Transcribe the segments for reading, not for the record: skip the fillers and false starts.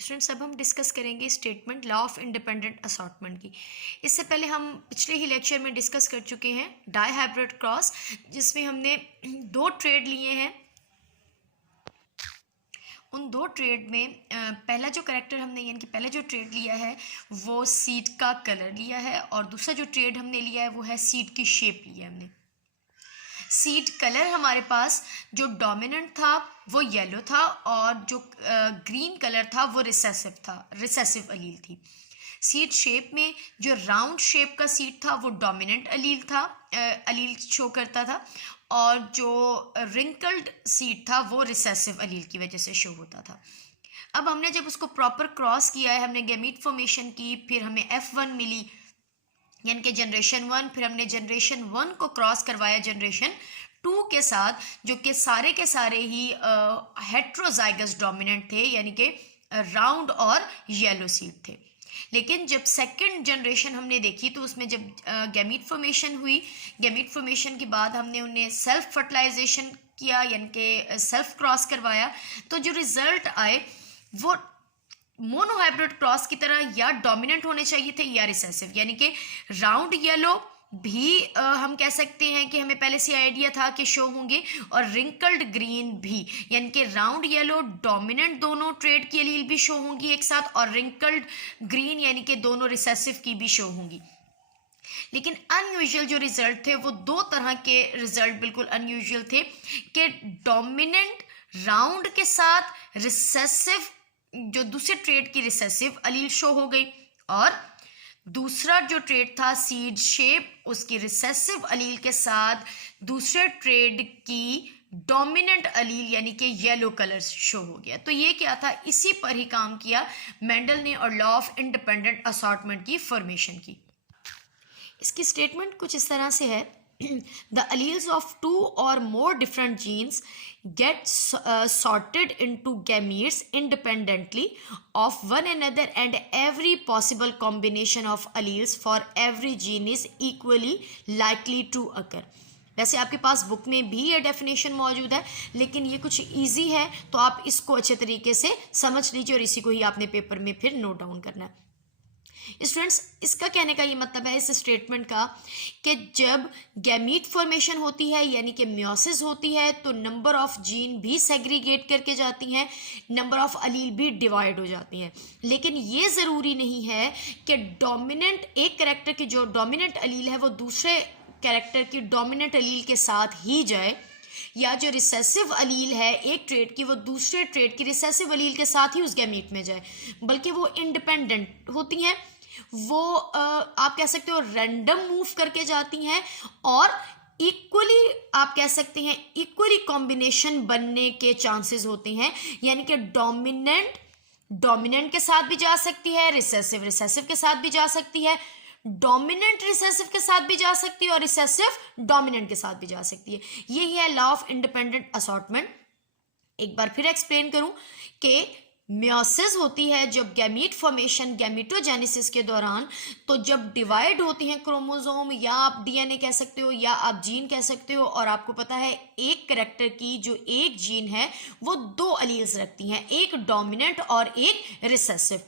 Students, अब हम discuss करेंगे statement law of independent assortment की। इससे पहले हम पिछले ही लेक्चर में डिस्कस कर चुके हैं डाई हाइब्रिड क्रॉस, जिसमें हमने दो ट्रेड लिए हैं। उन दो ट्रेड में पहला जो करेक्टर हमने यानी कि पहला जो ट्रेड लिया है वो सीड का कलर लिया है, और दूसरा जो ट्रेड हमने लिया है वो है सीड की शेप लिया है हमने। सीड कलर हमारे पास जो डोमिनेंट था वो येलो था, और जो ग्रीन कलर था वो रिसेसिव था, रिसेसिव अलील थी। सीड शेप में जो राउंड शेप का सीड था वो डोमिनेंट अलील था, अलील शो करता था, और जो रिंकल्ड सीड था वो रिसेसिव अलील की वजह से शो होता था। अब हमने जब उसको प्रॉपर क्रॉस किया है, हमने गैमीट फॉर्मेशन की, फिर हमें F1 मिली यानी कि जनरेशन 1, फिर हमने जनरेशन 1 को क्रॉस करवाया जनरेशन 2 के साथ, जो कि सारे के सारे ही हेट्रोजाइगस डोमिनेंट थे, यानी कि राउंड और येलो सीड थे। लेकिन जब सेकंड जनरेशन हमने देखी तो उसमें जब गैमीट फॉर्मेशन हुई, गैमीट फॉर्मेशन के बाद हमने उन्हें सेल्फ फर्टिलाइजेशन किया यानी कि सेल्फ क्रॉस करवाया, तो जो रिजल्ट आए वो मोनोहाइब्रिड क्रॉस की तरह या डोमिनेंट होने चाहिए थे या रिसेसिव, यानी कि राउंड येलो भी हम कह सकते हैं कि हमें पहले से आइडिया था कि शो होंगे, और रिंकल्ड ग्रीन भी, यानी कि राउंड येलो डोमिनेंट दोनों ट्रेड की अलील भी शो होंगी एक साथ, और रिंकल्ड ग्रीन यानी कि दोनों रिसेसिव की भी शो होंगी। लेकिन अनयूजुअल जो रिजल्ट थे वो दो तरह के रिजल्ट बिल्कुल अनयूजुअल थे कि डोमिनेंट राउंड के साथ रिसेसिव जो दूसरे ट्रेड की रिसेसिव अलील शो हो गई, और दूसरा जो ट्रेड था सीड शेप उसकी रिसेसिव अलील के साथ दूसरे ट्रेड की डोमिनेंट अलील यानी कि येलो कलर शो हो गया। तो ये क्या था, इसी पर ही काम किया मेंडल ने और लॉ ऑफ इंडिपेंडेंट असॉर्टमेंट की फॉर्मेशन की। इसकी स्टेटमेंट कुछ इस तरह से है, the alleles of two or more different genes get sorted into gametes independently of one another, and every possible combination of alleles for every gene is equally likely to occur। वैसे आपके पास book में भी ये definition मौजूद है, लेकिन ये कुछ इजी है तो आप इसको अच्छे तरीके से समझ लीजिए, और इसी को ही आपने पेपर में फिर नोट डाउन करना है। स्टूडेंट्स, इसका कहने का ये मतलब है इस स्टेटमेंट का कि जब गैमीट फॉर्मेशन होती है यानी कि मियोसिस होती है, तो नंबर ऑफ जीन भी सेग्रीगेट करके जाती हैं, नंबर ऑफ अलील भी डिवाइड हो जाती हैं। लेकिन ये ज़रूरी नहीं है कि डोमिनेंट एक कैरेक्टर की जो डोमिनेंट अलील है वो दूसरे कैरेक्टर की डोमिनेंट अलील के साथ ही जाए, या जो रिसेसिव अलील है एक ट्रेड की वो दूसरे ट्रेड की रिसेसिव अलील के साथ ही उस गैमीट में जाए, बल्कि वो इंडिपेंडेंट होती हैं। वो आप कह सकते हो रैंडम मूव करके जाती हैं, और इक्वली आप कह सकते हैं इक्वली कॉम्बिनेशन बनने के चांसेस होते हैं, यानी कि डोमिनेंट डोमिनेंट के साथ भी जा सकती है, रिसेसिव रिसेसिव के साथ भी जा सकती है, डोमिनेंट रिसेसिव के साथ भी जा सकती है, और रिसेसिव डोमिनेंट के साथ भी जा सकती है। यही है लॉ ऑफ इंडिपेंडेंट असॉर्टमेंट। एक बार फिर एक्सप्लेन करूं कि मियोसिस होती है जब गैमीट फॉर्मेशन गैमीटोजेनेसिस के दौरान, तो जब डिवाइड होती हैं क्रोमोसोम, या आप डीएनए कह सकते हो या आप जीन कह सकते हो, और आपको पता है एक कैरेक्टर की जो एक जीन है वो दो अलील्स रखती हैं, एक डोमिनेंट और एक रिसेसिव।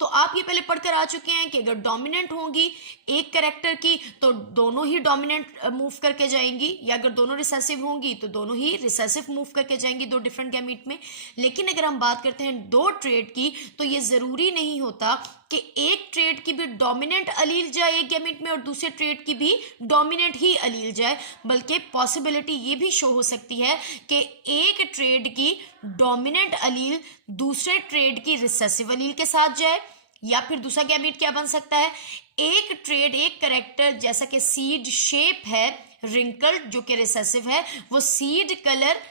तो आप ये पहले पढ़कर आ चुके हैं कि अगर डोमिनेंट होंगी एक कैरेक्टर की तो दोनों ही डोमिनेंट मूव करके जाएंगी, या अगर दोनों रिसेसिव होंगी तो दोनों ही रिसेसिव मूव करके जाएंगी दो डिफरेंट गैमीट में। लेकिन अगर हम बात करते हैं दो ट्रेड की, तो ये ज़रूरी नहीं होता कि एक ट्रेड की भी डोमिनेंट अलील जाए एक गैमीट में और दूसरे ट्रेड की भी डोमिनेंट ही अलील जाए, बल्कि पॉसिबिलिटी ये भी शो हो सकती है कि एक ट्रेड की डोमिनेंट अलील दूसरे ट्रेड की रिसेसिव अलील के साथ जाए, या फिर दूसरा गैमीट क्या बन सकता है, एक ट्रेड एक कैरेक्टर जैसा कि सीड शेप है रिंकल्ड जो कि रिसेसिव है, वो सीड कलर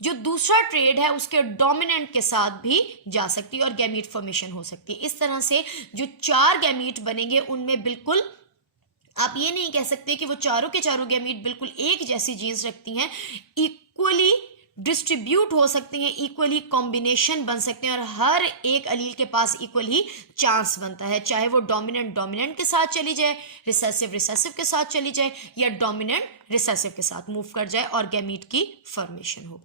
जो दूसरा ट्रेड है उसके डोमिनेंट के साथ भी जा सकती है और गैमीट फॉर्मेशन हो सकती है। इस तरह से जो चार गैमीट बनेंगे उनमें बिल्कुल आप ये नहीं कह सकते कि वो चारों के चारों गैमीट बिल्कुल एक जैसी जीन्स रखती हैं, इक्वली डिस्ट्रीब्यूट हो सकते हैं, इक्वली कॉम्बिनेशन बन सकते हैं, और हर एक अलील के पास इक्वल ही चांस बनता है, चाहे वो डोमिनेंट डोमिनेंट के साथ चली जाए, रिसेसिव रिसेसिव के साथ चली जाए, या डोमिनेंट रिसेसिव के साथ मूव कर जाए और गैमीट की फॉर्मेशन हो।